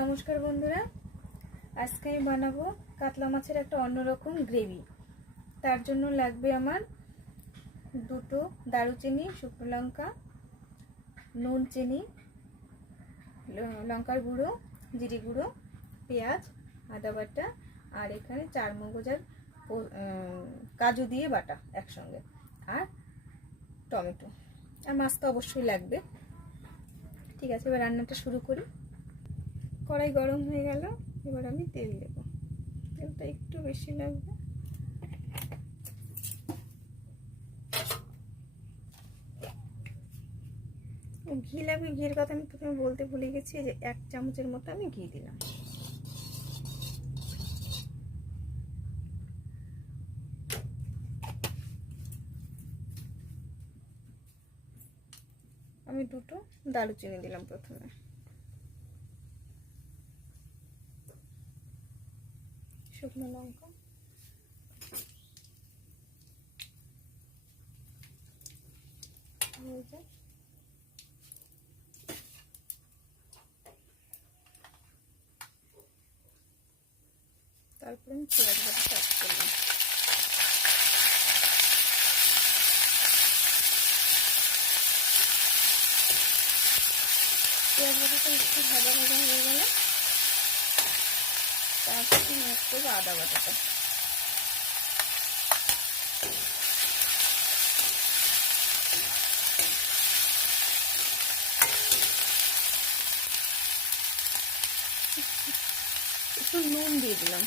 নমস্কার বন্ধুরা, আজকে আমি বানাবো কাতলা মাছের একটা অন্যরকম গ্রেভি। তার জন্য লাগবে আমার দুটো দারুচিনি, শুকনো লঙ্কা, নুন, চিনি, লঙ্কার গুঁড়ো, জিরে গুঁড়ো, পেঁয়াজ, আদা বাটা, আর এখানে চারমগজ আর কাজু দিয়ে বাটা একসঙ্গে, আর টমেটো, আর মাছ তো অবশ্যই লাগবে। ঠিক আছে, এবার রান্নাটা শুরু করি। কড়াই গরম হয়ে গেল, এবার আমি তেল দেব। তেলটা একটু বেশি লাগবে। ঘি লাগবে, ঘির কথা আমি প্রথমে বলতে ভুলে গেছি, যে 1 চামচের মতো আমি ঘি দিলাম। আমি দুটো দারুচিনি দিলাম প্রথমে, শুকনো লঙ্কা, তারপরে আমি পেঁয়াজ ভাজা অ্যাড করলাম। পেঁয়াজ ভাজাটা একটু ভাজা ভাজা হয়ে গেলে তারপর আমি অ্যাড করবো আদা বাটাটা। একটু নুন দিয়ে দিলাম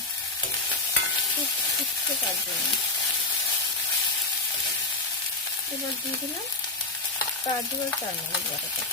ফুটতে তার জন্য। এবার দিয়ে দিলাম কাজু আর চারমগজ বাটাটা।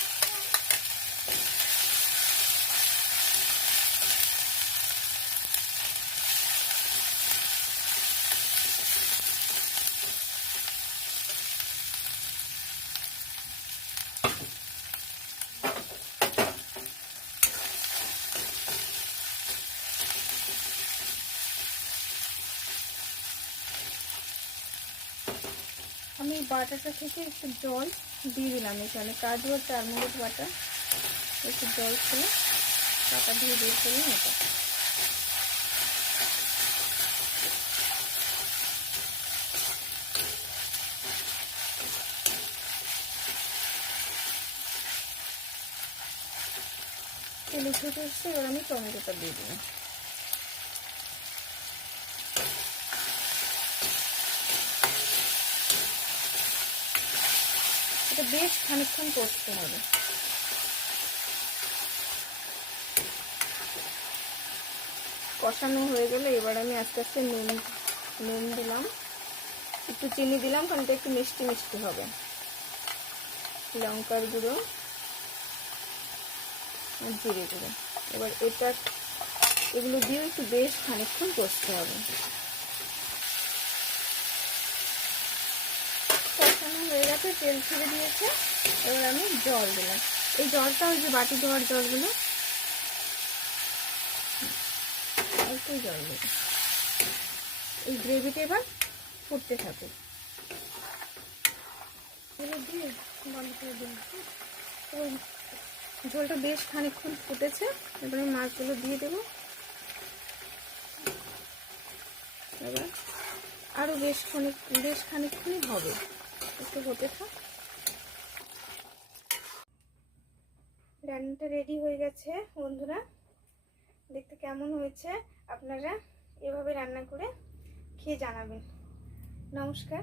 আমি বাটাটা থেকে একটু জল দিয়ে দিলাম, এখানে কাজু আর চারমগজ বাটা, একটু জল ছিল, পাতা দিয়ে দিয়ে করলাম এটা। তেল উঠে এসছে, এবার আমি টমেটোটা দিয়ে দিলাম। এটা বেশ খানিকক্ষণ কষতে হবে। কষানো হয়ে গেলে এবার আমি আস্তে আস্তে নুন দিলাম, একটু চিনি দিলাম, কারণ এটা একটু মিষ্টি মিষ্টি হবে, লঙ্কার গুঁড়ো আর জিরে গুঁড়ো। এবার এগুলো দিয়ে একটু বেশ খানিকক্ষণ কষতে হবে। কষানো হয়ে গেছে, তেল ছেড়ে দিয়েছে, এবার আমি জল দিলাম। এই জলটা ওই যে বাটি ধোয়ার জলগুলো, অল্প জল দেবো। এই গ্রেভিটা এবার ফুটতে থাকে। ঝোলটা বেশ খানিকক্ষণ ফুটেছে, এবার আমি মাছগুলো দিয়ে দেবো। এবার আরো বেশ খানিকক্ষণই হবে, একটু হতে থাক। রান্নাটা রেডি হয়ে গেছে বন্ধুরা, দেখতে কেমন হয়েছে আপনারা এভাবে রান্না করে খেয়ে জানাবেন। নমস্কার।